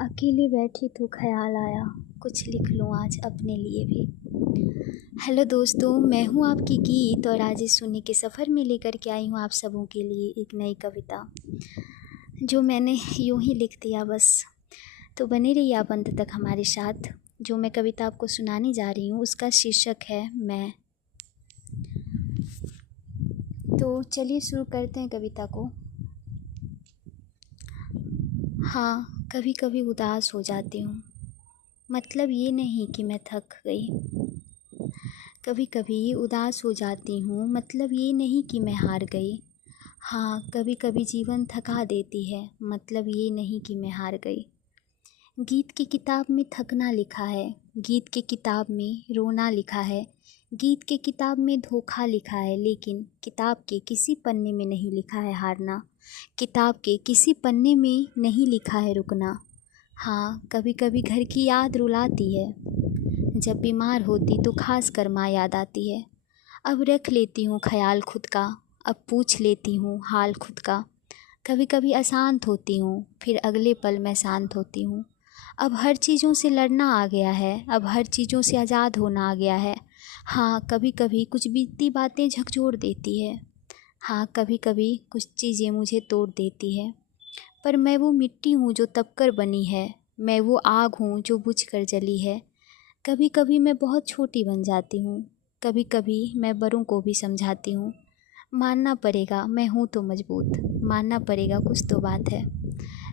अकेले बैठी तो ख़्याल आया कुछ लिख लूँ आज अपने लिए भी। हेलो दोस्तों, मैं हूँ आपकी गीत और आज इस सुनने के सफ़र में लेकर के आई हूँ आप सबों के लिए एक नई कविता जो मैंने यूं ही लिख दिया बस। तो बने रहिए आप अंत तक हमारे साथ। जो मैं कविता आपको सुनाने जा रही हूँ उसका शीर्षक है मैं। तो चलिए शुरू करते हैं कविता को। हाँ, कभी कभी उदास हो जाती हूँ, मतलब ये नहीं कि मैं थक गई। कभी कभी उदास हो जाती हूँ, मतलब ये नहीं कि मैं हार गई। हाँ, कभी कभी जीवन थका देती है, मतलब ये नहीं कि मैं हार गई। गीत की किताब में थकना लिखा है, गीत की किताब में रोना लिखा है, गीत की किताब में धोखा लिखा है, लेकिन किताब के किसी पन्ने में नहीं लिखा है हारना। किताब के किसी पन्ने में नहीं लिखा है रुकना। हाँ, कभी कभी घर की याद रुलाती है, जब बीमार होती तो खास कर माँ याद आती है। अब रख लेती हूँ ख्याल खुद का, अब पूछ लेती हूँ हाल खुद का। कभी कभी अशांत होती हूँ, फिर अगले पल मैं शांत होती हूँ। अब हर चीज़ों से लड़ना आ गया है, अब हर चीज़ों से आज़ाद होना आ गया है। हाँ, कभी कभी कुछ बीतती बातें झकझोर देती है। हाँ, कभी कभी कुछ चीज़ें मुझे तोड़ देती है। पर मैं वो मिट्टी हूँ जो तप कर बनी है, मैं वो आग हूँ जो बुझ कर जली है। कभी कभी मैं बहुत छोटी बन जाती हूँ, कभी कभी मैं बड़ों को भी समझाती हूँ। मानना पड़ेगा मैं हूँ तो मजबूत, मानना पड़ेगा कुछ तो बात है।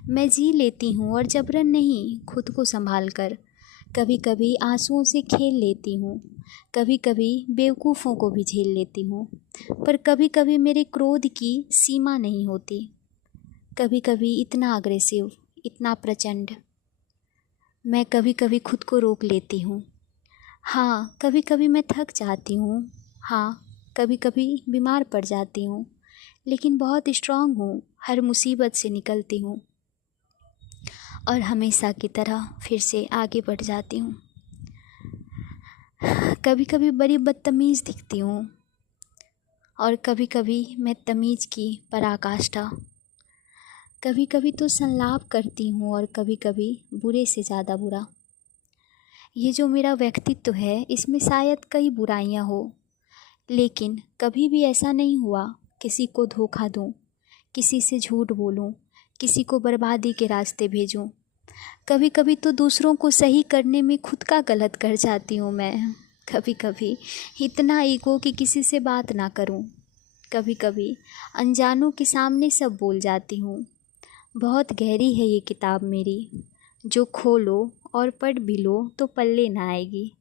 मैं जी लेती हूँ और जबरन नहीं, खुद को संभाल कर। कभी कभी आंसुओं से खेल लेती हूँ, कभी कभी बेवकूफ़ों को भी झेल लेती हूँ। पर कभी कभी मेरे क्रोध की सीमा नहीं होती, कभी कभी इतना अग्रेसिव, इतना प्रचंड। मैं कभी कभी खुद को रोक लेती हूँ। हाँ, कभी कभी मैं थक जाती हूँ। हाँ, कभी कभी बीमार पड़ जाती हूँ, लेकिन बहुत स्ट्रांग हूँ, हर मुसीबत से निकलती हूँ और हमेशा की तरह फिर से आगे बढ़ जाती हूँ। कभी कभी बड़ी बदतमीज़ दिखती हूँ और कभी कभी मैं तमीज़ की पराकाष्ठा। कभी कभी तो संलाप करती हूँ और कभी कभी बुरे से ज़्यादा बुरा। ये जो मेरा व्यक्तित्व है इसमें शायद कई बुराइयाँ हो, लेकिन कभी भी ऐसा नहीं हुआ किसी को धोखा दूँ, किसी से झूठ बोलूँ, किसी को बर्बादी के रास्ते भेजूँ। कभी कभी तो दूसरों को सही करने में खुद का गलत कर जाती हूँ मैं। कभी कभी इतना ईगो कि किसी से बात ना करूँ। कभी कभी अनजानों के सामने सब बोल जाती हूँ। बहुत गहरी है ये किताब मेरी, जो खोलो और पढ़ भी लो तो पल्ले ना आएगी।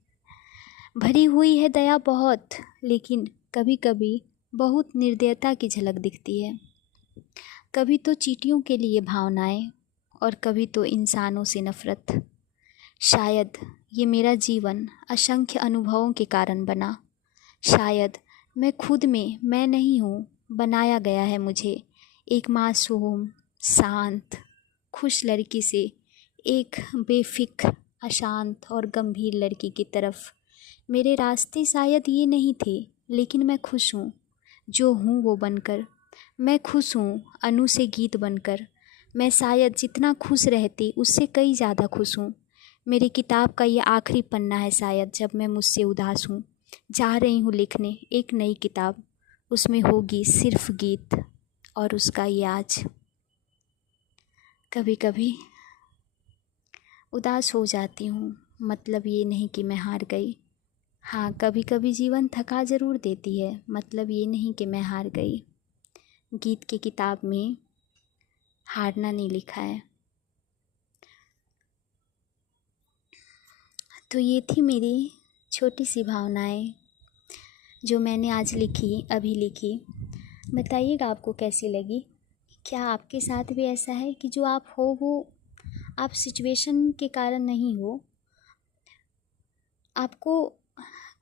भरी हुई है दया बहुत, लेकिन कभी कभी बहुत निर्दयता की झलक दिखती है। कभी तो चींटियों के लिए भावनाएं और कभी तो इंसानों से नफ़रत। शायद ये मेरा जीवन असंख्य अनुभवों के कारण बना। शायद मैं खुद में मैं नहीं हूँ, बनाया गया है मुझे एक मासूम, शांत, खुश लड़की से एक बेफिक्र, अशांत और गंभीर लड़की की तरफ। मेरे रास्ते शायद ये नहीं थे, लेकिन मैं खुश हूँ जो हूँ वो बनकर। मैं खुश हूँ अनु से गीत बनकर। मैं शायद जितना खुश रहती उससे कई ज़्यादा खुश हूँ। मेरी किताब का ये आखिरी पन्ना है शायद जब मैं मुझसे उदास हूँ। जा रही हूँ लिखने एक नई किताब, उसमें होगी सिर्फ गीत और उसका ये आज। कभी कभी उदास हो जाती हूँ, मतलब ये नहीं कि मैं हार गई। हाँ, कभी कभी जीवन थका ज़रूर देती है, मतलब ये नहीं कि मैं हार गई। गीत की किताब में हारना नहीं लिखा है। तो ये थी मेरी छोटी सी भावनाएं जो मैंने आज लिखी, अभी लिखी। बताइएगा आपको कैसी लगी। क्या आपके साथ भी ऐसा है कि जो आप हो वो आप सिचुएशन के कारण नहीं हो, आपको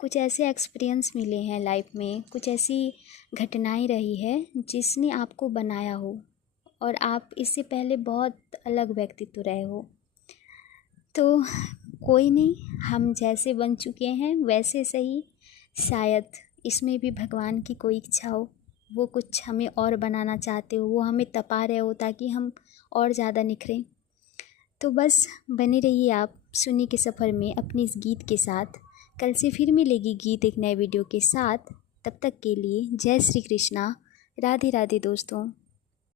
कुछ ऐसे एक्सपीरियंस मिले हैं लाइफ में, कुछ ऐसी घटनाएं रही है जिसने आपको बनाया हो और आप इससे पहले बहुत अलग व्यक्तित्व रहे हो। तो कोई नहीं, हम जैसे बन चुके हैं वैसे सही। शायद इसमें भी भगवान की कोई इच्छा हो, वो कुछ हमें और बनाना चाहते हो, वो हमें तपा रहे हो ताकि हम और ज़्यादा निखरें। तो बस बने रहिए आप सुनने के सफ़र में अपने इस गीत के साथ। कल से फिर मिलेगी गीत एक नए वीडियो के साथ। तब तक के लिए जय श्री कृष्णा, राधे राधे दोस्तों।